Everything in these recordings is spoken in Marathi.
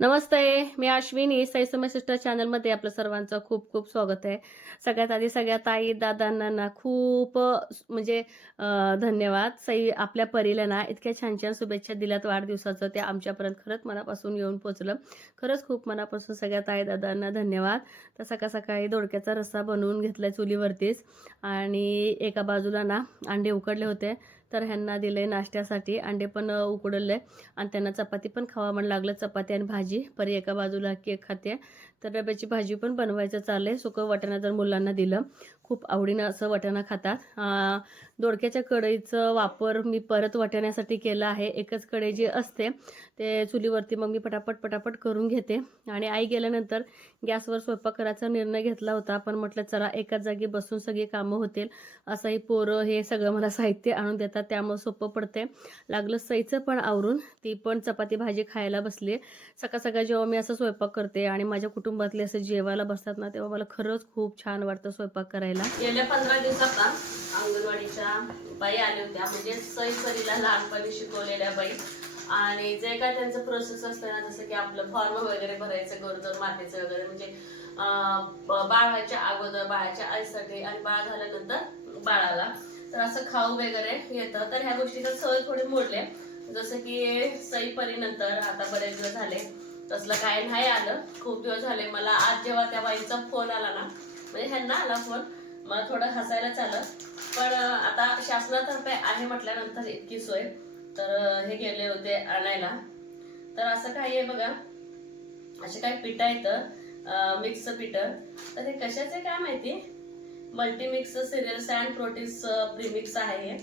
नमस्ते. मी अश्विनी सई सिस्टर चॅनलमध्ये आपलं सर्वांचं खूप खूप स्वागत आहे. सगळ्यात आधी सगळ्या ताई दादांना ना खूप धन्यवाद. सई आपल्या परीला ना इतक्या छान छान शुभेच्छा दिल्यात वाढदिवसाचं, ते आमच्यापर्यंत खरंच मनापासून येऊन पोचलं. खरंच खूप मनापासून सगळ्या ताई दादांना धन्यवाद. तर सकाळ सकाळी दोडक्याचा रस्सा बनवून घेतलाय चुलीवरतीच आणि एका बाजूला ना अंडे उकडले होते, तर ह्यांना दिले नाश्त्यासाठी. अंडे पण उकडले आणि त्यांना चपाती पण खावा म्हणून लागलं, चपाती आणि भाजी. परी एका बाजूला केक खाते, तर डब्याची भाजी पण बनवायचं चाललंय. सुकं वाटाणा जर मुलांना दिलं, खूप आवडीनं असं वाटाणा खातात. दोडक्याच्या कढईचं वापर मी परत वाटाण्यासाठी केला आहे. एकच कढई जी असते ते चुलीवरती मग मी पटापट पटापट करून घेते. आणि आई गेल्यानंतर गॅसवर स्वयंपाक करायचा निर्णय घेतला होता, पण म्हटलं चला एकाच जागी बसून सगळी कामं होतील. असंही पोरं हे सगळं मला साहित्य आणून देतात, त्यामुळे सोपं पडते. लागलं सईचं पण आवरून, ती पण चपाती भाजी खायला बसली. सकाळ सकाळ जेव्हा मी असं स्वयंपाक करते आणि माझ्या कुटुंबातले असे जेवायला बसतात ना, तेव्हा मला खरंच खूप छान वाटतं स्वयंपाक करायला. गेल्या 15 दिवसात ना अंगणवाडीच्या बाई आल्या होत्या, म्हणजे सई परीला लहानपणी शिकवलेल्या बाई. आणि जे काय त्यांचं प्रोसेस असतं ना, जसं की आपलं फॉर्म वगैरे भरायचं, गरोदर मातेचं वगैरे, म्हणजे बाळ व्हायच्या अगोदर, बाळाच्या आईसाठी आणि बाळ झाल्यानंतर बाळाला, तर असं खाऊ वगैरे येतं. तर ह्या गोष्टीचा सवय थोडी मोडले. जसं की सई परीनंतर आता बरेच दिवस झाले तसलं काय नाही आलं. खूप दिवस झाले. मला आज जेव्हा त्या बाईचा फोन आला ना, म्हणजे ह्यांना आला फोन, मला थोडं हसायलाच आलं. पण आता शासनातर्फे आहे म्हटल्यानंतर इतकी सोय, तर हे गेले होते आणायला. तर असं काही आहे बघा, असे काही पिठं आहेत, मिक्स पिठं. तर हे कशाचे काय माहिती, मल्टीमिक्स सिरियल्स अँड प्रोटीन्स प्रीमिक्स आहे हे.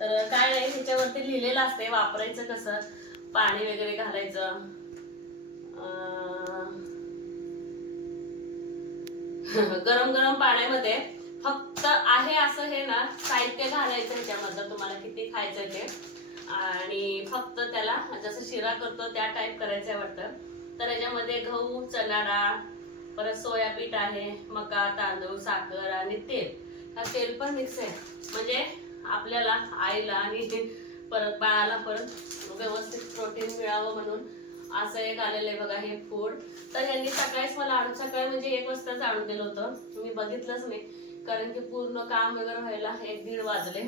तर काय नाही, ह्याच्यावरती लिहिलेलं असते वापरायचं कसं, पाणी वगैरे घालायचं. गरम गरम पाण्यामध्ये फक्त आहे असं हे ना साहित्य घालायचं ह्याच्यामधलं, तुम्हाला किती खायचं ते. आणि फक्त त्याला जसं शिरा करतो त्या टाईप करायचं वाटतं. तर याच्यामध्ये गहू, चणा डाळ, परत सोयाबीन आहे, मका, तांदूळ, साखर आणि तेल. हा तेल पण मिक्स आहे, म्हणजे आपल्याला आईला आणि परत बाळाला परत व्यवस्थित प्रोटीन मिळावं म्हणून असं एक आलेलं आहे बघा हे फूड. तर यांनी सकाळीच मला आणून, सकाळी म्हणजे 1 वाजताच आणून दिलं होतं. मी बघितलंच नाही, कारण की पूर्ण काम वगैरे व्हायला 1-1:30 वाजले.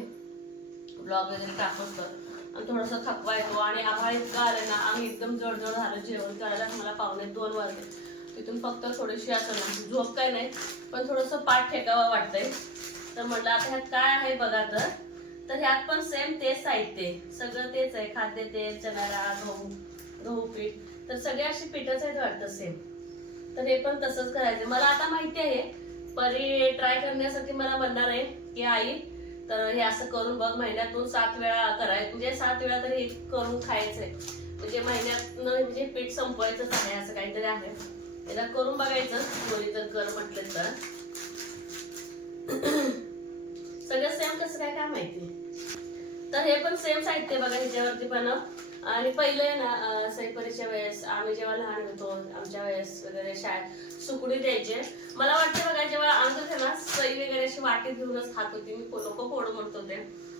ब्लॉग वगैरे टाकत आणि थोडंसं थकवा येतो आणि आभाळ इतकं आलं ना, आम्ही एकदम जडजड झालं. जेवण करायला मला 1:45 वाजले. तिथून फक्त थोडीशी असं झोप काय नाही, पण थोडंसं पाठ ठेकावं वाटतंय. तर म्हटलं आता ह्यात काय आहे बघा. तर ह्यात पण सेम तेच साहित्य, सगळं तेच आहे. खाद्य तेल, चणा डाळ, गहू पीठ, तर सगळे अशी पीठच आहेत वाटतं सेम. तर हे पण तसंच करायचं. मला आता माहिती आहे, परी ट्राय करण्यासाठी मला म्हणणार आहे की आई, तर हे असं करून बघ, महिन्यातून 7 वेळा करायचं, म्हणजे 7 वेळा तरी हे करून खायचंय. म्हणजे महिन्यात म्हणजे पीठ संपवायचंच आहे, असं काहीतरी आहे. एकदा करून बघायचं, कोणी जर कर म्हटलं तर. सगळं सेम कसं काय काय माहिती. तर हे पण सेम साहित्य बघा ह्याच्यावरती पण. आणि पहिले ना सईपरीच्या वेळेस आम्ही जेव्हा लहान होतो, आमच्या वेळेस वगैरे शाळेत सुकडी द्यायचे. मला वाटतं बघा, जेव्हा आणत होते ना सई वगैरे अशी वाटी घेऊनच खात होती मी. नको फोडू म्हणत होते,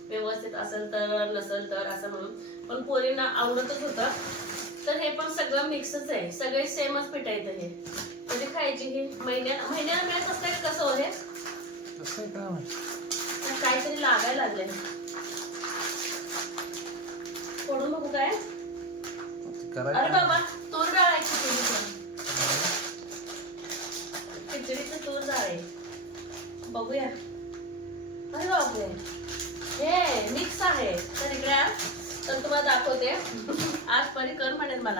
व्यवस्थित असेल तर नसेल तर असं म्हणून, पण पोरींना आवडतच होतं. तर हे पण सगळं मिक्सच आहे, सगळे सेमच पीठ आहेत हे. म्हणजे खायची ही महिन्याला मिळत असतं का कसं हो हे? काहीतरी लागायला लागलंय. फोडू नको काय? अरे बाबा, तूर डाळ आहे खिचडीचं तूर डाळ आहे. बघूया. अरे बापरे, हे मिक्स आहे. तर इकडे तर तुम्हाला दाखवते. आज परी कर म्हणेल मला.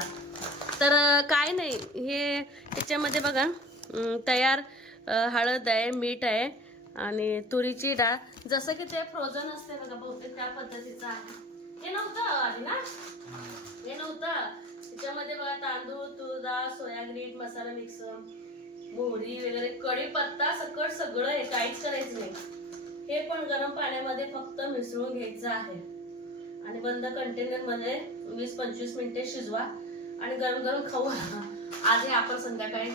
तर काय नाही, हे त्याच्यामध्ये बघा तयार हळद आहे, मीठ आहे आणि तुरीची डाळ. जसं की ते फ्रोझन असते बघा, बहुतेक त्या पद्धतीचं आहे. हे नव्हतं आधी ना, हे नव्हतं. त्याच्यामध्ये बघा तांदूळ, तूर डाळ, सोयाग्रीन, मसाला मिक्स, मोहरी वगैरे, कढीपत्ता सकट सगळं आहे, काहीच करायचं नाही. हे पण गरम पाण्यामध्ये फक्त मिसळून घ्यायचं आहे आणि बंद कंटेनर मध्ये 20-25 मिनिटे शिजवा आणि गरम गरम खाऊ. आज हे आपण संध्याकाळी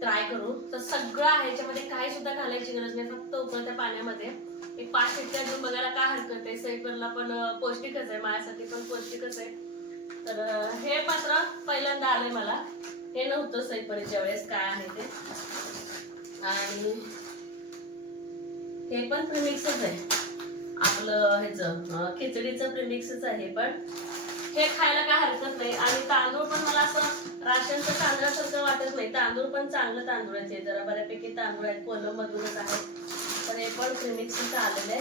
ट्राय करू. तर सगळं आहे याच्यामध्ये, काही सुद्धा घालायची गरज नाही, फक्त उकळत्या पाण्यामध्ये एक 5 शिट्ट्या देऊन बघायला काय हरकत आहे. सईपरला पण पौष्टिकच आहे, माझ्यासाठी पण पौष्टिकच आहे. तर हे मात्र पहिल्यांदा आलंय मला. हे नव्हतं सैपरीच्या वेळेस काय आहे ते. आणि हे पण प्रीमिक्सच आहे आपलं, ह्याचं खिचडीचं प्रीमिक्सच आहे. पण हे खायला काय हरकत नाही. आणि तांदूळ पण मला असं राशनचं तांदळासारखं वाटत नाही. तांदूळ पण चांगलं तांदूळ आहे, जरा बऱ्यापैकी तांदूळ आहेत, कोलम मधूनच आहे. पण हे पण प्रीमिक्सच आलेलं आहे.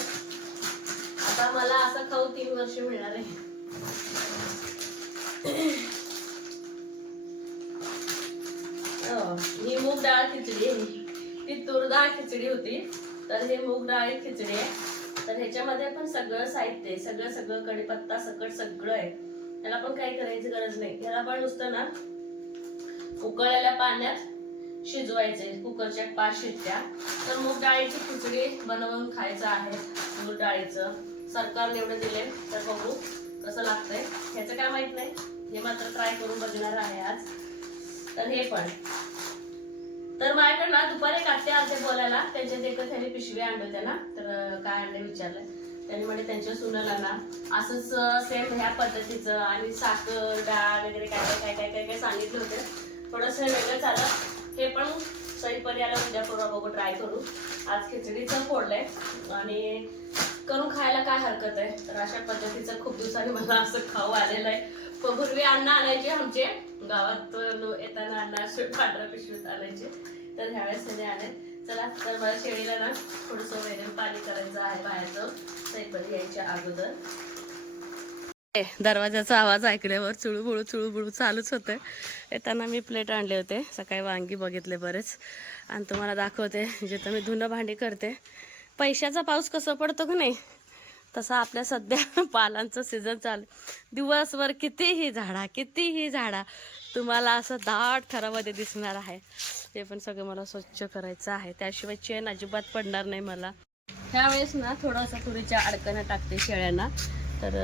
आता मला असं खाऊ 3 वर्ष मिळणार आहे. ही मूग डाळ खिचडी, ती तूर डाळ खिचडी होती. तर हे मूग डाळ खिचडी आहे. तर ह्याच्यामध्ये पण सगळं साहित्य आहे, सगळं कढीपत्ता सकट सगळं आहे. याला पण काही करायची गरज नाही. याला पण नुसतं ना उकळलेल्या पाण्यात शिजवायचे, कुकरच्या 5 शिट्ट्या. तर मूग डाळीची खिचडी बनवून खायचं आहे. मूग डाळीचं सरकारने एवढं दिले, तर बघू कसं लागतंय. ह्याचं काय माहित नाही, हे मात्र ट्राय करून बघणार आहे आज. तर हे पण, तर माझ्याकडे ना दुपारी काट्या आलते बोलायला. त्यांच्या देखत त्यांनी पिशवी आणली होत्या ना, तर काय आणले विचारलं. त्यांनी म्हणजे त्यांच्या सुनाला ना असंच सेम ह्या पद्धतीचं आणि साखर डाळ वगैरे काय काय काय काय सांगितलं होतं. थोडंसं वेगळं झालं. हे पण सईपरी आला, उद्या परवा बघू, ट्राय करू. आज खिचडीचं फोडलंय आणि करून खायला काय हरकत आहे. तर अशा पद्धतीचं खूप दिवसांनी मला असं खाऊ आलेलं आहे. पूर्वी अन्न आणायचे आमचे गावात येताना, अन्न पांढऱ्या पिशवीत आणायचे. तर ह्यावेळेस त्याने आले. चला, तर मला शेळीला ना थोडंसं वैरण पाणी करायचं आहे बाहेरचं, सईपरी यायच्या अगोदर. दरवाजाचा आवाज ऐकल्यावर चुळूबुळू चालूच होते. येताना मी प्लेट आणले होते, सकाळी वांगी बघितले बरेच, आणि तुम्हाला दाखवते. जिथं मी धुणं भांडी करते, पैशाचा पाऊस कसं पडतो की नाही, तसा आपल्या सध्या पालांचं सीझन चालू. दिवसभर कितीही झाडा तुम्हाला असं दाट थरामध्ये दिसणार आहे. ते पण सगळं मला स्वच्छ करायचं आहे, त्याशिवाय चेन अजिबात पडणार नाही मला. ह्यावेळेस ना थोडंसं तुरीच्या अडकणं टाकते शेळ्यांना. तर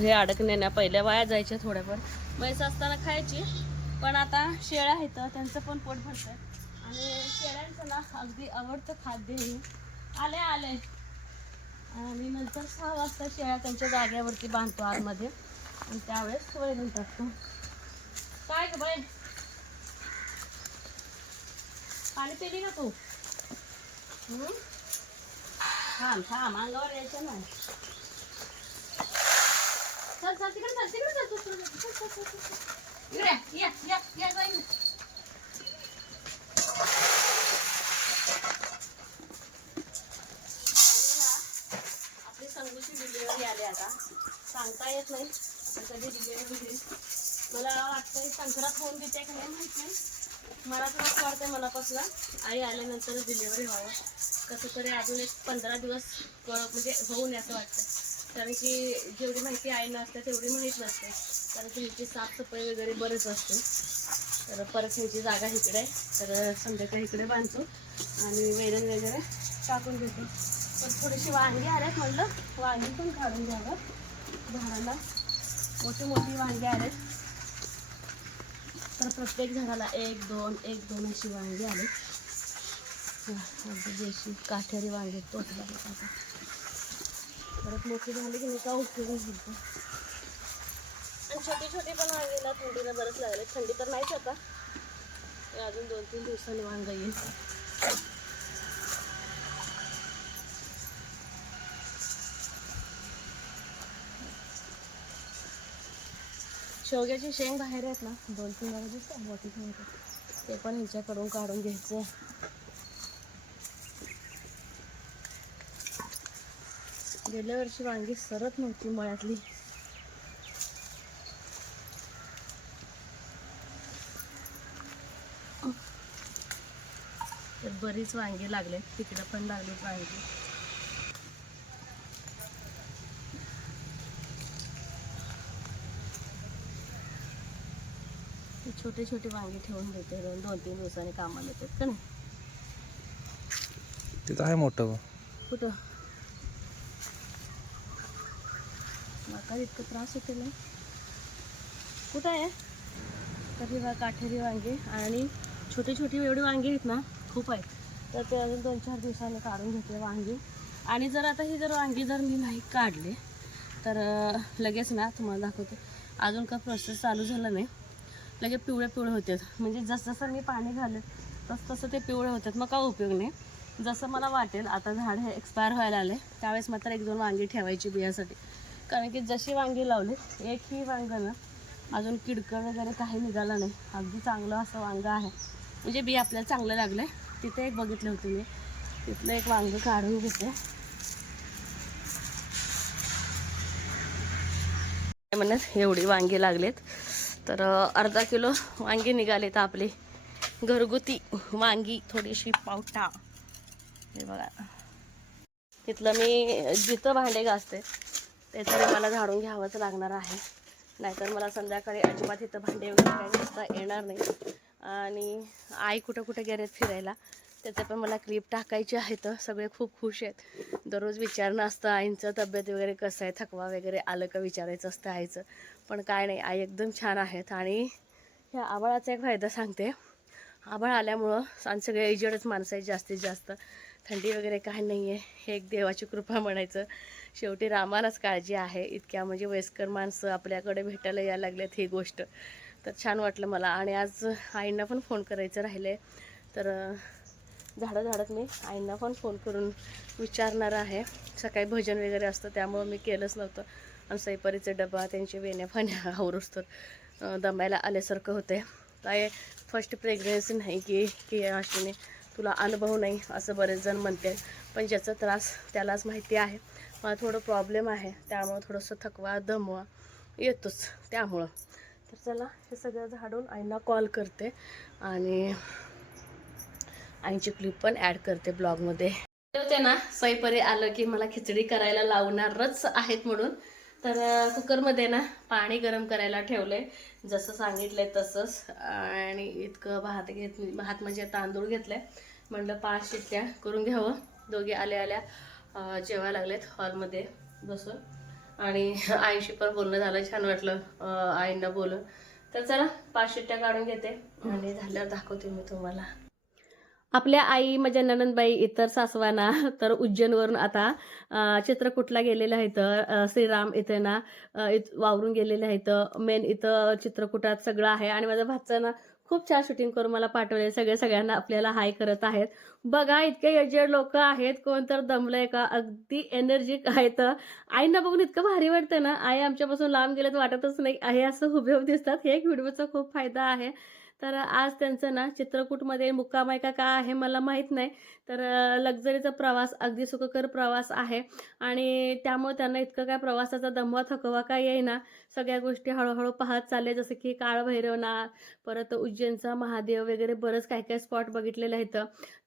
हे अडकण्याना पहिल्या वाया जायचे थोड्याफार, म्हैस असताना खायची. पण आता शेळ्या आहेत, त्यांचं पण पोट भरतं. आणि शेळ्यांचं ना अगदी आवडतं खाद्य हे. आले आणि नंतर 6 वाजता शेळ्या त्यांच्या जाग्यावरती बांधतो आतमध्ये, आणि त्यावेळेस वैरण टाकतो. काय ग बाई, पाणी पिली ना तू? थांब अंगावर यायचं ना. चल तिकडे या जाईल. आपली संगूची डिलिव्हरी आली आता, सांगता येत नाही कधी डिलिव्हरी होईल. मला वाटतं संक्रांत होऊन देते का नाही माहित नाही. मला तर असं वाटतंय मनापासून आई आल्यानंतर डिलिव्हरी व्हावं. कसं तरी अजून एक 15 दिवस म्हणजे होऊ नये असं वाटतं. कारण की जेवढी माहिती आईला असते तेवढी माहीत नसते. कारण की ह्याची साफसफाई वगैरे बरेच असते. तर परत ह्याची जागा इकडे आहे, तर संध्याकाळी इकडे बांधतो आणि वैरण वगैरे टाकून घेतो. पण थोडीशी वांगी आल्यात, म्हणलं वांगी पण काढून घ्यावं झाडाला. मोठी वांगी आलेत, तर प्रत्येक झाडाला 1-2 अशी वांगी आले. अगदी देशी काठेरी वांगी तोडला आता. परत मोठी झाली की का उपयोगी होतो. आणि छोटी पण वांगीला थंडीला बरंच लागले. थंडी तर नाहीच आता, अजून 2-3 दिवसांनी वांग येईल. शेवग्याची शेंग बाहेर आहेत ना, 2-3 वाजता दिसतात मोठी ठेवतो. ते पण ह्याच्याकडून काढून घ्यायचं. गेल्या वर्षी वांगी सरत नव्हती मळ्यातली. तर बरीच वांगी लागले, तिकडे पण लागली वांगी. छोटे वांगे ठेवून देते, 2-3 दिवसांनी कामाला येतात का नाही. तिथं आहे मोठं. कुठं माका इतकं त्रास होते ना. कुठं आहे? तर काठेरी वांगे आणि छोटी एवढी वांगी आहेत ना, खूप आहेत. तर ते अजून 2-4 दिवसांनी काढून घेतले वांगी. आणि जर आता ही वांगी मी नाही काढले तर लगेच ना तुम्हाला दाखवते. अजून का प्रोसेस चालू झाला नाही, लगे पिवळे पिवळे होतात. म्हणजे जसं मी पाणी घालेल तसं ते पिवळे होतात. मग काय उपयोग नाही. जसं मला वाटेल आता झाड हे एक्सपायर व्हायला आले त्यावेळेस मात्र 1-2 वांगी ठेवायची बियासाठी. कारण की जशी वांगी लावली एकही वांगं ना अजून किडकं वगैरे काही निघालं नाही. अगदी चांगलं असं वांगं आहे. म्हणजे बी आपल्याला चांगलं लागलं आहे. तिथे एक बघितलं होतं मी, तिथलं एक वांगं काढून घेते. म्हणत एवढी वांगी लागलेत तर अर्धा किलो वांगी निघालेत आपले घरगुती वांगी, थोडीशी पावटा. हे बघा, तिथलं मी जिथं भांडे घासते ते तरी मला झाडून घ्यावंच लागणार आहे. नाहीतर मला संध्याकाळी अजिबात इथं भांडे वगैरे काही घासता येणार नाही. आणि आई कुठं कुठं गेलेत फिरायला त्याचे पण मला क्लिप टाकायचे आहेत. सगळे खूप खुश आहेत. दररोज विचारणं असतं आईंचं तब्येत वगैरे कसं आहे, थकवा वगैरे आलं का विचारायचं असतं आईचं. पण काय नाही, आई एकदम छान आहेत. आणि ह्या आभाळाचा एक फायदा सांगते. आभाळ आल्यामुळं आणि सगळे एजडच माणसं आहेत जास्तीत जास्त. थंडी वगैरे काही नाही आहे. हे एक देवाची कृपा म्हणायचं. शेवटी रामालाच काळजी आहे. इतक्या म्हणजे वयस्कर माणसं आपल्याकडे भेटायला यायला लागल्यात ही गोष्ट तर छान वाटलं मला. आणि आज आईंना पण फोन करायचं राहिले तर झाडत मी आईंना पण फोन करून विचारणार आहे. सकाळी भजन वगैरे असतं त्यामुळं मी केलंच नव्हतं. आणि सैपरीचे डबा त्यांचे वेण्या फाण्या आवरूस तर दमायला आल्यासारखं होते. काय फर्स्ट प्रेग्नन्सी नाही की अशीने तुला अनुभव नाही असं बरेच जण म्हणते. पण ज्याचा त्रास त्यालाच माहिती आहे. मला थोडं प्रॉब्लेम आहे त्यामुळं थोडंसं थकवा दमवा येतोच त्यामुळं. तर चला हे सगळं झाडून आईंना कॉल करते आणि आईची क्लिप पण ॲड करते ब्लॉगमध्ये. होते ना सईपरी आलं की मला खिचडी करायला लावणारच आहेत म्हणून. तर कुकरमध्ये ना पाणी गरम करायला ठेवलंय जसं सांगितलंय तसंच. आणि इतकं भात म्हणजे तांदूळ घेतले. म्हटलं 5 शिट्ट्या करून घ्यावं. दोघे आल्या जेवायला लागलेत हॉलमध्ये बसून. आणि आईशी पण बोलणं झालं, छान वाटलं आईंना बोलून. तर चला 5 शिट्ट्या काढून घेते आणि झाल्यावर दाखवते मी तुम्हाला. आपल्या आई माझ्या ननंदबाई इतर सासवाना तर उज्जैनवरून आता चित्रकूटला गेलेले आहेत. श्रीराम इथे ना वावरून गेलेले आहेत. मेन इथं चित्रकूटात सगळं आहे. आणि माझ्या भाचं ना खूप छान शूटिंग करून मला पाठवले. सगळ्यांना आपल्याला हाय करत आहेत. बघा इतके एजेड लोक आहेत, कोण तर दमलंय का, अगदी एनर्जिक आहेत. आईंना बघून इतकं भारी वाटतं ना. आई आमच्यापासून लांब गेल्यात वाटतच नाही आहे, असं हुबेहूब दिसतात. हे एक व्हिडिओचा खूप फायदा आहे. तर आज त्यांचं ना चित्रकूटमध्ये मुक्काम आहे का आहे मला माहीत नाही. तर लक्झरीचा प्रवास, अगदी सुखकर प्रवास आहे. आणि त्यामुळे त्यांना इतकं काय प्रवासाचा दमवा थकवा काय येईना. सगळ्या गोष्टी हळूहळू पाहत चालले. जसं की काळभैरवनाथ, परत उज्जैनचा महादेव वगैरे बरंच काय काय स्पॉट बघितलेलं आहेत.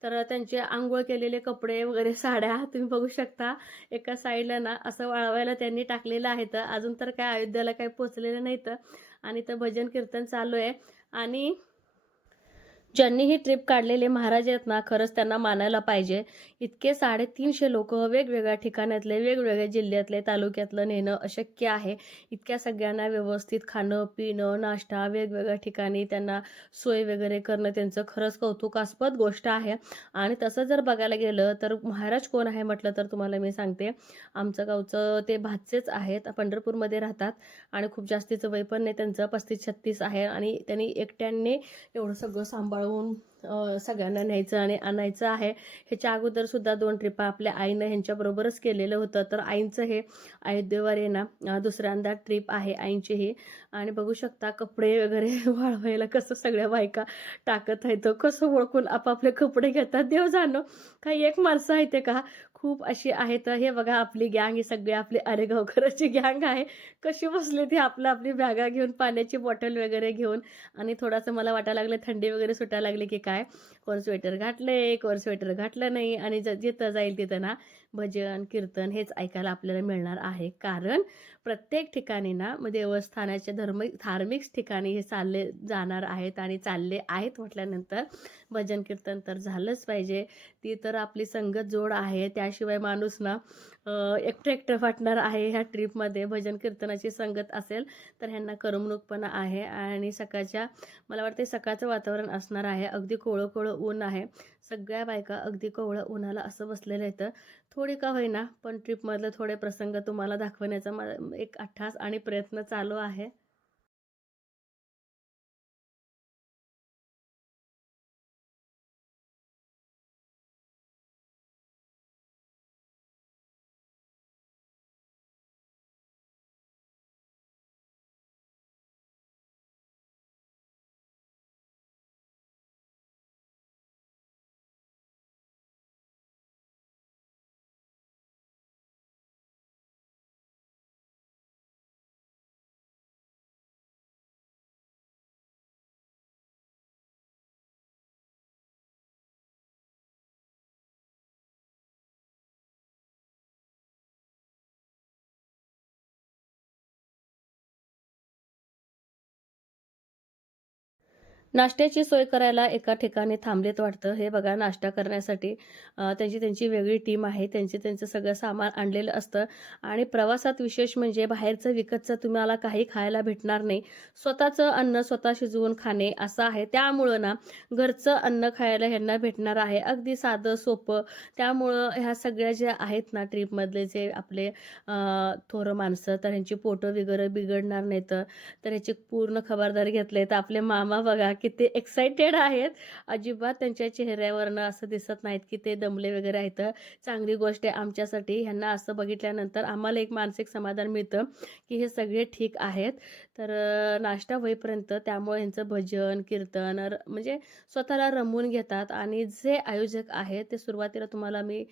तर त्यांचे आंघोळ केलेले कपडे वगैरे साड्या तुम्ही बघू शकता. एका साईडला ना असं वाळवायला त्यांनी टाकलेलं आहेत. अजून तर काय अयोध्याला काही पोचलेलं नाहीत. आणि तर भजन कीर्तन चालू आहे. आणि ज्यांनी ही ट्रिप काढलेले महाराज आहेत ना, खरंच त्यांना मानायला पाहिजे. इतके 350 लोक वेगवेगळ्या ठिकाणातले, वेगवेगळ्या जिल्ह्यातले, तालुक्यातलं नेणं अशक्य आहे. इतक्या सगळ्यांना व्यवस्थित खाणं पिणं नाश्ता वेगवेगळ्या ठिकाणी त्यांना सोय वगैरे करणं त्यांचं खरंच कौतुकास्पद गोष्ट आहे. आणि तसं जर बघायला गेलं तर महाराज कोण आहे म्हटलं तर तुम्हाला मी सांगते, आमचं गावचं ते भातचेच आहेत. पंढरपूरमध्ये राहतात आणि खूप जास्तीचं वय पण नाही त्यांचं, 35-36 आहे. आणि त्यांनी एकट्याने एवढं सगळं सांभाळून सगळ्यांना न्यायचं आणि आणायचं आहे. ह्याच्या अगोदर सुद्धा 2 ट्रिपा आपल्या आईनं ह्यांच्याबरोबरच केलेलं होतं. तर आईंचं हे अयोध्येवर आहे ना दुसऱ्यांदा ट्रिप आहे आईंची ही. आणि बघू शकता कपडे वगैरे वाळवायला कसं सगळ्या बायका टाकत आहेत. कसं ओळखून आपापले कपडे घेतात देव जाणो. काही एक माणसं आहेत का, खूप अशी आहेत. हे बघा आपली गँग, ही सगळी आपली आरेगावकरांची गँग आहे. कशी बसली ती आपली बॅगा घेऊन, पाण्याची बॉटल वगैरे घेऊन. आणि थोडंसं मला वाटायला लागलं थंडी वगैरे सुटायला लागली की काय, कोण स्वेटर घातलंय कोण स्वेटर घातलं नाही. आणि जिथं जाईल तिथं ना भजन कीर्तन हेच ऐकायला आपल्याला मिळणार आहे. कारण प्रत्येक ठिकाणी ना देवस्थानाच्या धार्मिक ठिकाणी हे चालले जाणार आहेत आणि चालले आहेत म्हटल्यानंतर भजन कीर्तन तर झालंच पाहिजे. ती तर आपली संगत जोड आहे. त्याशिवाय माणूस ना एकटं वाटणार आहे. ह्या ट्रिपमध्ये भजन कीर्तनाची संगत असेल तर ह्यांना करमणूकपणा आहे. आणि मला वाटते सकाळचं वातावरण असणार आहे. अगदी कोवळं कोवळं ऊन आहे. सगळ्या बायका अगदी कोवळं उन्हाला असं बसलेलं आहेत. थोडी का होईना पण ट्रिपमधले थोडे प्रसंग तुम्हाला दाखवण्याचा एक अट्टास आणि प्रयत्न चालू आहे. नाश्त्याची सोय करायला एका ठिकाणी थांबलेत वाटतं. हे बघा नाश्ता करण्यासाठी त्यांची त्यांची वेगळी टीम आहे. त्यांचं सगळं सामान आणलेलं असतं आणि प्रवासात विशेष म्हणजे बाहेरचं विकतचं तुम्हाला काही खायला भेटणार नाही. स्वतःचं अन्न स्वतः शिजवून खाणे असं आहे. त्यामुळं ना घरचं अन्न खायला ह्यांना भेटणार आहे. अगदी साधं सोपं. त्यामुळं ह्या सगळ्या ज्या आहेत ना ट्रिपमधले जे आपले थोरं माणसं तर ह्यांची पोटं वगैरे बिघडणार नाहीत. तर ह्याची पूर्ण खबरदारी घेतली. तर आपले मामा बघा किती एक्साइटेड आहेत. अजिबात त्यांच्या चेहऱ्यावरनं असं दिसत नाहीत, की ते दमले वगैरे आहेत. चांगली गोष्ट आहे आमच्यासाठी. ह्यांना असं बघितल्यानंतर आम्हाला एक मानसिक समाधान मिळतं, की हे सगळे ठीक आहेत. तर नाश्ता होईपर्यंत त्यामुळे ह्यांचं भजन, कीर्तन म्हणजे स्वतःला रमवून घेतात आणि जे आयोजक आहेत ते सुरुवातीला तुम्हाला मी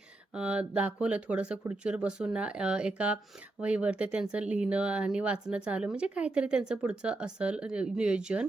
दाखवलं थोडंसं खुर्चीवर बसून ना एका वहीवर ते त्यांचं लिहिणं आणि वाचणं चालू म्हणजे काहीतरी त्यांचं पुढचं असेल नियोजन.